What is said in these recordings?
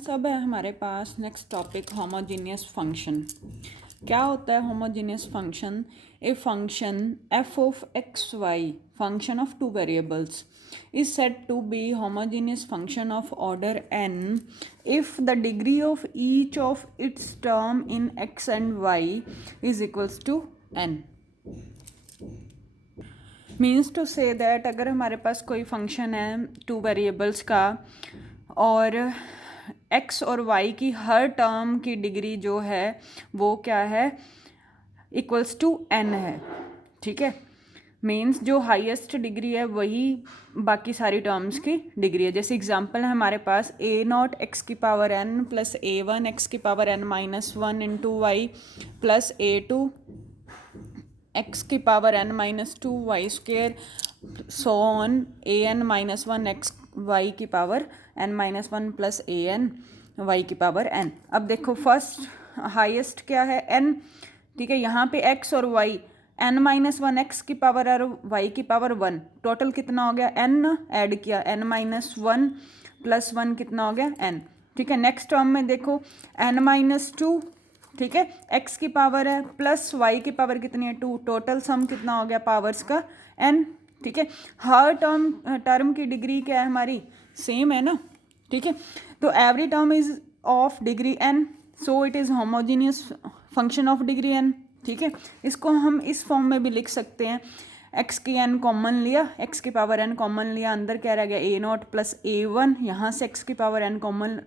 सब है हमारे पास नेक्स्ट टॉपिक होमोजीनियस फंक्शन। क्या होता है homogeneous function? A function f of x y function of two variables is said to be homogeneous function of order n if the degree of each of its term in x and y is equals to n। Means to say that अगर हमारे पास कोई function है two variables का और x और y की हर term की degree जो है वो क्या है, इक्वल्स टू n है। ठीक है, मीन्स जो हाईएस्ट डिग्री है वही बाकी सारी टर्म्स की डिग्री है। जैसे एग्जांपल है हमारे पास ए नॉट एक्स की power n plus a one x की power n minus one into y plus a two x की power n minus two y square so on a n minus one x y की power n minus one plus a n y की power n। अब देखो first highest क्या है n। ठीक है, यहाँ पे x और y n minus one x की पावर और y की पावर वन, टोटल कितना हो गया n, ऐड किया n minus one plus one कितना हो गया n। ठीक है, नेक्स्ट टर्म में देखो n माइनस टू, ठीक है, x की पावर है प्लस y की पावर कितनी है टू, टोटल सम कितना हो गया पावर्स का n। ठीक है, हर टर्म की डिग्री क्या है हमारी, सेम है ना। ठीक है, तो every term is of degree n, so it is homogeneous function of degree n। ठीक है, इसको हम इस फॉर्म में भी लिख सकते हैं, x की n कॉमन लिया, x की पावर n कॉमन लिया, अंदर क्या रह गया a not plus a one, यहाँ से x की पावर n कॉमन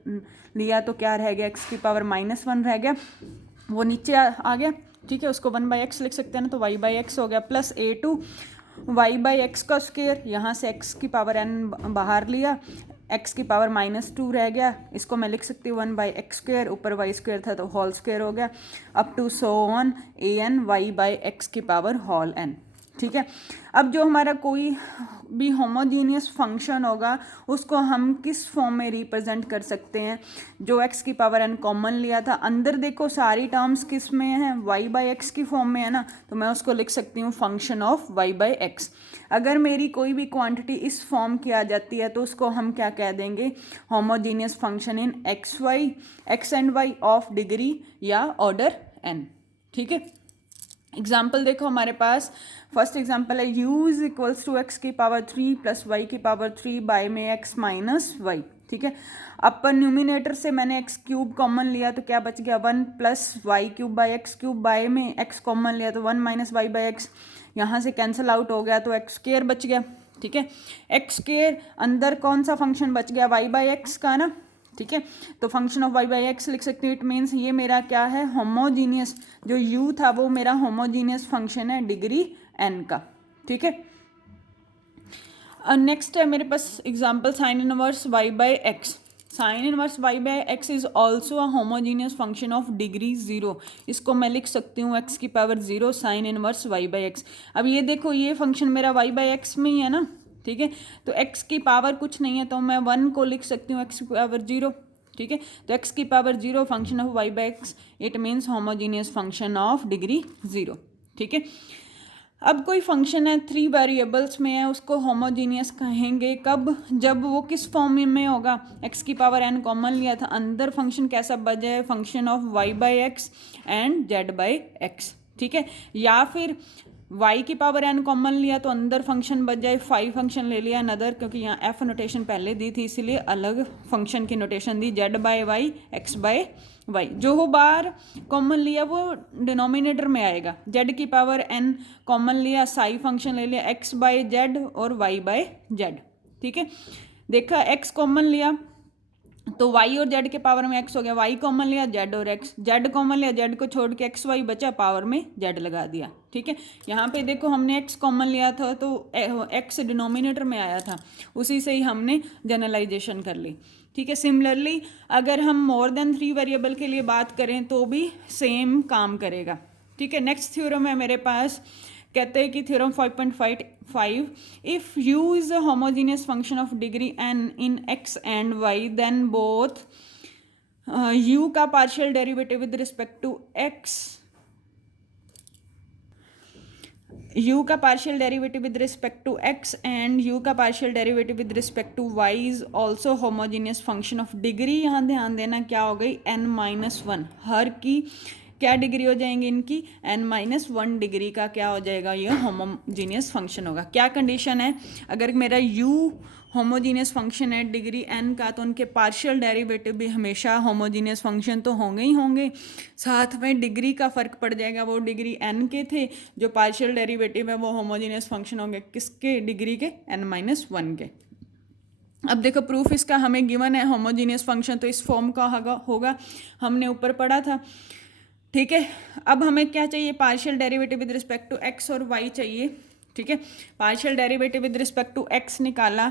लिया तो क्या रह गया x की पावर माइनस वन रह गया, वो नीचे आ गया। ठीक है, उसको वन बाई एक्स लिख सकते हैं ना, तो y बाई एक्स हो गया plus a two y by x का स्क्वेयर, यहाँ से x की पावर n बाहर लिया, x की पावर माइनस टू रह गया, इसको मैं लिख सकती हूँ वन बाई एक्स स्क्वेयर, ऊपर y स्क्वेयर था तो होल स्क्वेयर हो गया, up to so on a n y by x की पावर होल n। ठीक है, अब जो हमारा कोई भी होमोजीनियस फंक्शन होगा उसको हम किस फॉर्म में रिप्रेजेंट कर सकते हैं? जो x की पावर n कॉमन लिया था, अंदर देखो सारी टर्म्स किस में है, y बाई एक्स की फॉर्म में है ना, तो मैं उसको लिख सकती हूँ function of y by x. अगर मेरी कोई भी क्वांटिटी इस फॉर्म की आ जाती है तो उसको हम क्या कह देंगे, homogeneous function in x and y of degree या ऑर्डर n। ठीक है, एग्जाम्पल देखो हमारे पास फर्स्ट एग्जाम्पल है u is equals to x की पावर थ्री प्लस वाई की पावर थ्री बाय में x माइनस वाई। ठीक है, अपर न्यूमिनेटर से मैंने एक्स क्यूब कॉमन लिया तो क्या बच गया one plus y cube by x cube, by में एक्स कॉमन लिया तो one minus y by x, यहाँ से कैंसिल आउट हो गया तो एक्स स्क्वेयर बच गया। ठीक है, एक्स स्क्वेयर अंदर कौन सा फंक्शन बच गया, वाई बाई एक्स का ना। ठीक है, तो function of y by x लिख सकते हो, इट मीन्स ये मेरा क्या है, होमोजीनियस, जो u था वो मेरा होमोजीनियस फंक्शन है डिग्री n का। ठीक है, नेक्स्ट है मेरे पास example sine inverse y by x. Sine inverse y by x is also a homogeneous function of degree zero, इसको मैं लिख सकती हूँ एक्स की power zero sine inverse y by x. अब ये देखो ये फंक्शन मेरा वाई बाई एक्स में ही है ना। ठीक है, तो x की पावर कुछ नहीं है तो मैं वन को लिख सकती हूँ x की पावर जीरो। ठीक है, तो x की power zero function of y by x, it means homogeneous function of degree zero. ठीक है, अब कोई फंक्शन है थ्री वेरिएबल्स में है, उसको होमोजीनियस कहेंगे कब, जब वो किस फॉर्म में होगा, x की पावर n कॉमन लिया था, अंदर फंक्शन कैसा बच जाए, function of y by x and z by x. ठीक है, या फिर y की पावर n कॉमन लिया तो अंदर फंक्शन बच जाए, फाइव फंक्शन ले लिया अनदर, क्योंकि यहाँ f नोटेशन पहले दी थी इसीलिए अलग फंक्शन की नोटेशन दी, z by y x by y, जो हो बार कॉमन लिया वो डिनोमिनेटर में आएगा, z की पावर n कॉमन लिया, साई फंक्शन ले लिया x बाय जेड और y बाय जेड। ठीक है, देखा x कॉमन लिया तो y और z के पावर में x हो गया, y कॉमन लिया z और x, z कॉमन लिया z को छोड़ के x y बचा, पावर में z लगा दिया। ठीक है, यहाँ पे देखो हमने x कॉमन लिया था तो x डिनोमिनेटर में आया था, उसी से ही हमने जनरलाइजेशन कर ली। ठीक है, सिमिलरली अगर हम मोर देन थ्री वेरिएबल के लिए बात करें तो भी सेम काम करेगा। ठीक है, नेक्स्ट थ्योरम है मेरे पास, कहते हैं कि theorem 5.5, if u is a homogeneous function of degree n in x and y then both u का partial derivative with respect to x u का partial derivative with respect to x and u का partial derivative with respect to y is also homogeneous function of degree. यहाँ ध्यान देना क्या हो गई, n-1, हर की क्या डिग्री हो जाएंगी इनकी, n-1 डिग्री का क्या हो जाएगा, ये होमोजीनियस फंक्शन होगा। क्या कंडीशन है, अगर मेरा u होमोजीनियस फंक्शन है डिग्री n का, तो उनके पार्शियल डेरिवेटिव भी हमेशा होमोजीनियस फंक्शन तो होंगे ही होंगे, साथ में डिग्री का फ़र्क पड़ जाएगा। वो डिग्री n के थे, जो पार्शियल डेरिवेटिव है वो होमोजीनियस फंक्शन होंगे किसके, डिग्री के n-1 के। अब देखो प्रूफ इसका हमें गिवन है होमोजीनियस फंक्शन, तो इस फॉर्म का होगा, हमने ऊपर पढ़ा था। ठीक है, अब हमें क्या चाहिए, partial derivative with respect to x और y चाहिए। ठीक है, partial derivative with respect to x निकाला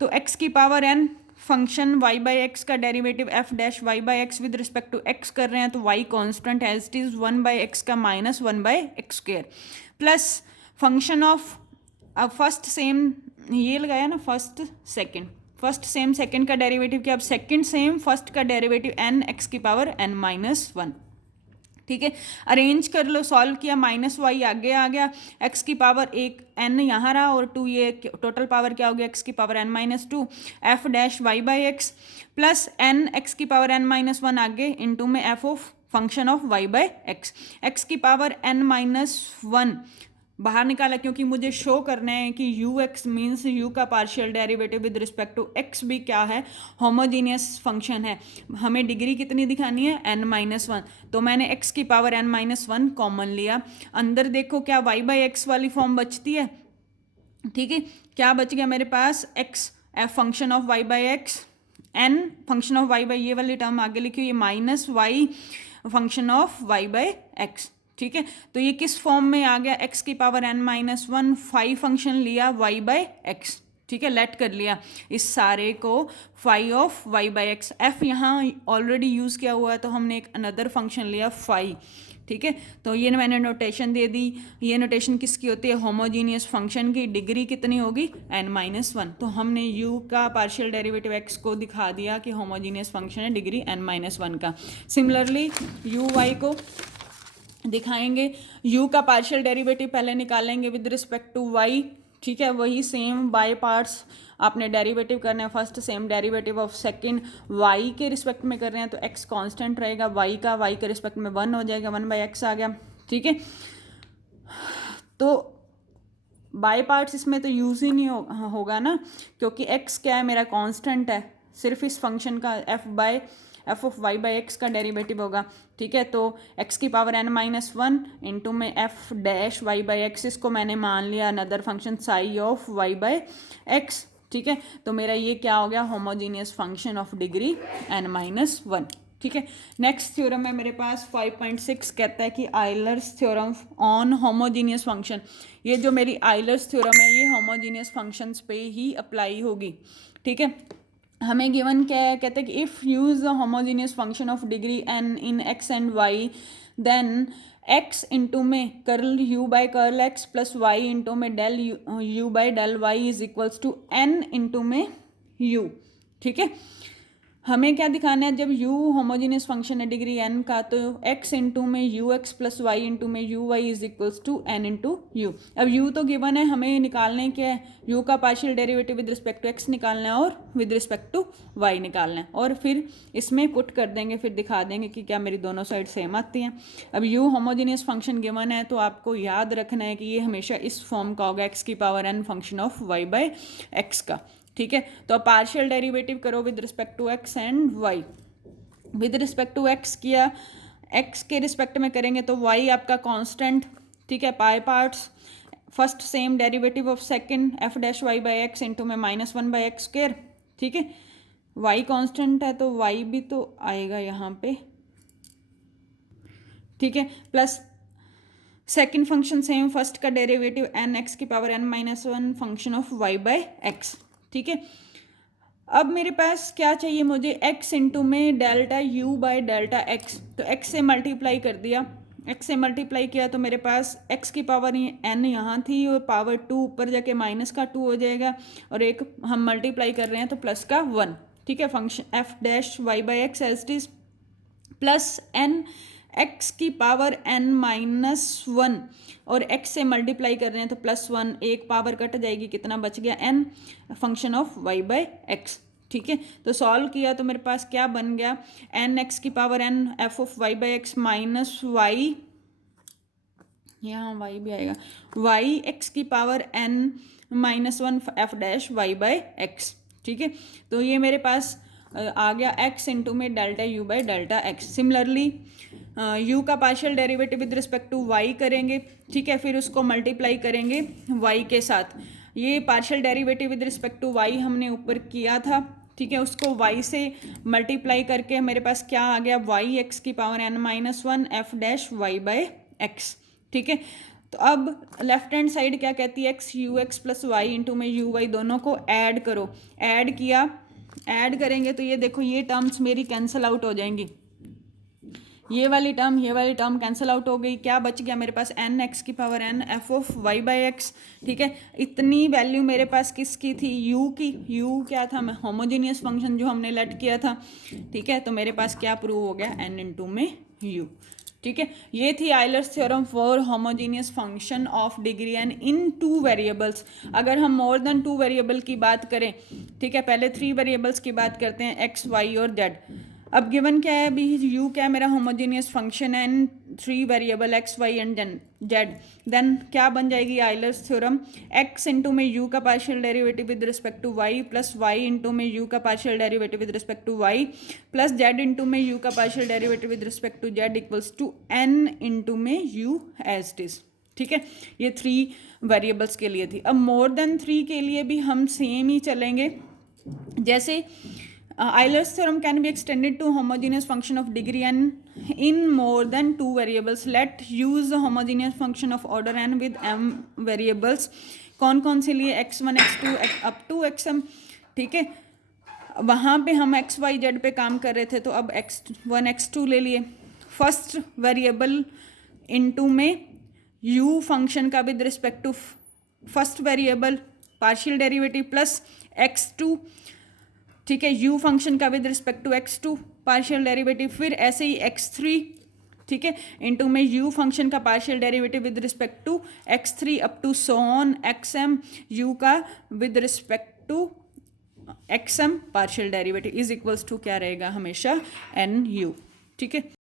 तो x की power n, function y by x का derivative f dash y by x with respect to x कर रहे हैं, तो y constant as it is 1 by x का minus 1 by x square, plus function of first same ये लगाया ना, first same second का डेरिवेटिव क्या, अब सेकंड सेम फर्स्ट का डेरिवेटिव n x की पावर n-1। ठीक है, अरेंज कर लो, सॉल्व किया, माइनस वाई आगे आ गया, x की पावर एक n यहाँ रहा और 2, ये टोटल पावर क्या हो गया, x की power n-2 f dash y by x plus n x की पावर n-1 आगे इंटू में f of function of y by x, x की पावर n-1 बाहर निकाला, क्योंकि मुझे शो करना है कि यू एक्स मीन्स यू का partial derivative with respect to x भी क्या है, होमोजीनियस फंक्शन है। हमें डिग्री कितनी दिखानी है, n-1, तो मैंने x की पावर n-1 कॉमन लिया। अंदर देखो क्या y बाई एक्स वाली फॉर्म बचती है। ठीक है, क्या बच गया मेरे पास, x f function of y by x, n function of y by ये वाली टर्म आगे लिखी, ये minus y function of y by x. ठीक है, तो ये किस फॉर्म में आ गया, x की पावर n-1, फाई फंक्शन लिया y बाई एक्स। ठीक है, लेट कर लिया इस सारे को phi of y by x, f यहाँ ऑलरेडी यूज़ किया हुआ है तो हमने एक अनदर फंक्शन लिया फाई। ठीक है, तो ये मैंने नोटेशन दे दी, ये नोटेशन किसकी होती है, होमोजीनियस फंक्शन की डिग्री कितनी होगी, n-1। तो हमने u का पार्शियल डेरिवेटिव x को दिखा दिया कि होमोजीनियस फंक्शन है डिग्री n-1 का। सिमिलरली u y को दिखाएंगे, u का पार्शियल डेरिवेटिव पहले निकालेंगे विद रिस्पेक्ट टू y। ठीक है, वही सेम बाय पार्ट्स आपने डेरिवेटिव करना है, first same derivative of second y के रिस्पेक्ट में कर रहे हैं तो x कांस्टेंट रहेगा, y का y के रिस्पेक्ट में 1 हो जाएगा, 1 बाई एक्स आ गया। ठीक है, तो बाय पार्ट्स इसमें तो यूज़ ही नहीं होगा ना, क्योंकि x क्या है, मेरा कांस्टेंट है, सिर्फ इस फंक्शन का f of y by x का डेरिवेटिव होगा। ठीक है, तो x की पावर n-1 इंटू में f dash y by x, इसको मैंने मान लिया another function sigh of y by x. ठीक है, तो मेरा ये क्या हो गया, homogeneous function of degree n-1। ठीक है, नेक्स्ट थ्योरम है मेरे पास 5.6, कहता है कि Euler's theorem on homogeneous function. ये जो मेरी आइलर्स थ्योरम है ये होमोजीनियस फंक्शंस पे ही अप्लाई होगी। ठीक है, हमें गिवन क्या है, कहते हैं कि if use the homogeneous function of degree n in x and y, then x into में curl u by curl x plus y into में del u by del y is equals to n into में u। ठीक है, हमें क्या दिखाना है, जब u होमोजीनियस फंक्शन है डिग्री n का, तो x इंटू में u x plus y into में u y is equals to n into u. अब u तो गिवन है, हमें निकालने के u का partial derivative with respect to x निकालना है और विद रिस्पेक्ट टू y निकालना है, और फिर इसमें पुट कर देंगे, फिर दिखा देंगे कि क्या मेरी दोनों साइड सेम आती हैं। अब u होमोजीनियस फंक्शन गिवन है तो आपको याद रखना है कि ये हमेशा इस फॉर्म का होगा, x की power n function of y by x का। ठीक है, तो पार्शियल डेरिवेटिव करो with respect to x and y। With respect to x किया, x के रिस्पेक्ट में करेंगे तो y आपका कांस्टेंट। ठीक है, by parts, first same derivative of second f dash y by x into में -1 बाई एक्स स्क्वायर। ठीक है, y कांस्टेंट है तो y भी तो आएगा यहाँ पे। ठीक है, plus second function same first का डेरिवेटिव n x की power n-1 function of y by x. ठीक है, अब मेरे पास क्या चाहिए मुझे, x इंटू में delta u by delta x, तो x से मल्टीप्लाई कर दिया, x से मल्टीप्लाई किया तो मेरे पास x की पावर n यहाँ थी और पावर 2 ऊपर जाके माइनस का 2 हो जाएगा, और एक हम मल्टीप्लाई कर रहे हैं तो प्लस का 1। ठीक है, function f dash y by x as it is plus n x की पावर n माइनस 1 और x से मल्टीप्लाई कर रहे हैं तो +1, एक पावर कट जाएगी, कितना बच गया n, function of y by x। ठीक है, तो सॉल्व किया तो मेरे पास क्या बन गया, n x की power n f of y by x minus y, यहाँ y भी आएगा, y x की power n -1 f dash y by x। ठीक है, तो ये मेरे पास आ गया x इंटू में delta u by delta x। Similarly u का partial derivative with respect to y करेंगे। ठीक है, फिर उसको मल्टीप्लाई करेंगे y के साथ। ये partial derivative with respect to y हमने ऊपर किया था। ठीक है, उसको y से मल्टीप्लाई करके मेरे पास क्या आ गया, y x की power n -1 f dash y by x। ठीक है, तो अब लेफ्ट हैंड साइड क्या कहती है, x u x plus y into में यू वाई, दोनों को ऐड करो। ऐड किया, ऐड करेंगे तो ये देखो ये टर्म्स मेरी कैंसिल आउट हो जाएंगी, ये वाली टर्म कैंसिल आउट हो गई। क्या बच गया मेरे पास, एन एक्स की power n f of y by x. ठीक है, इतनी वैल्यू मेरे पास किसकी थी, यू की। यू क्या था, होमोजीनियस फंक्शन जो हमने लेट किया था। ठीक है, तो मेरे पास क्या प्रूव हो गया, एन इंटू में यू। ठीक है, ये थी Euler's theorem for homogeneous function of degree n in 2 variables. अगर हम मोर देन 2 वेरिएबल की बात करें, ठीक है, पहले 3 वेरिएबल्स की बात करते हैं, एक्स वाई और जेड। अब गिवन क्या है अभी, यू क्या है मेरा होमोजीनियस फंक्शन है in 3 variable x y and z. Then क्या बन जाएगी आइलर्स थ्योरम, एक्स इंटू में यू का partial derivative with respect to y plus y into में यू का partial derivative with respect to y plus z into में u का partial derivative with respect to z equals to n into में u as it is. ठीक है, ये 3 variables के लिए थी। अब मोर देन 3 के लिए भी हम सेम ही चलेंगे। जैसे Euler's theorem can be extended to homogeneous function of degree n in more than 2 variables. Let use the homogeneous function of order n with m variables. कौन कौन से लिए, x1 x2 up to xm। ठीक है, वहाँ पे हम x y z पे काम कर रहे थे, तो अब x1 x2 ले लिए। फर्स्ट वेरिएबल इनटू में u फंक्शन का with respect to first variable partial derivative plus x2। ठीक है, u फंक्शन का with respect to x2 partial derivative, फिर ऐसे ही x3। ठीक है, इनटू में u फंक्शन का partial derivative with respect to x3 up to so on xm, u का with respect to xm partial derivative is equals to क्या रहेगा हमेशा, nu। ठीक है।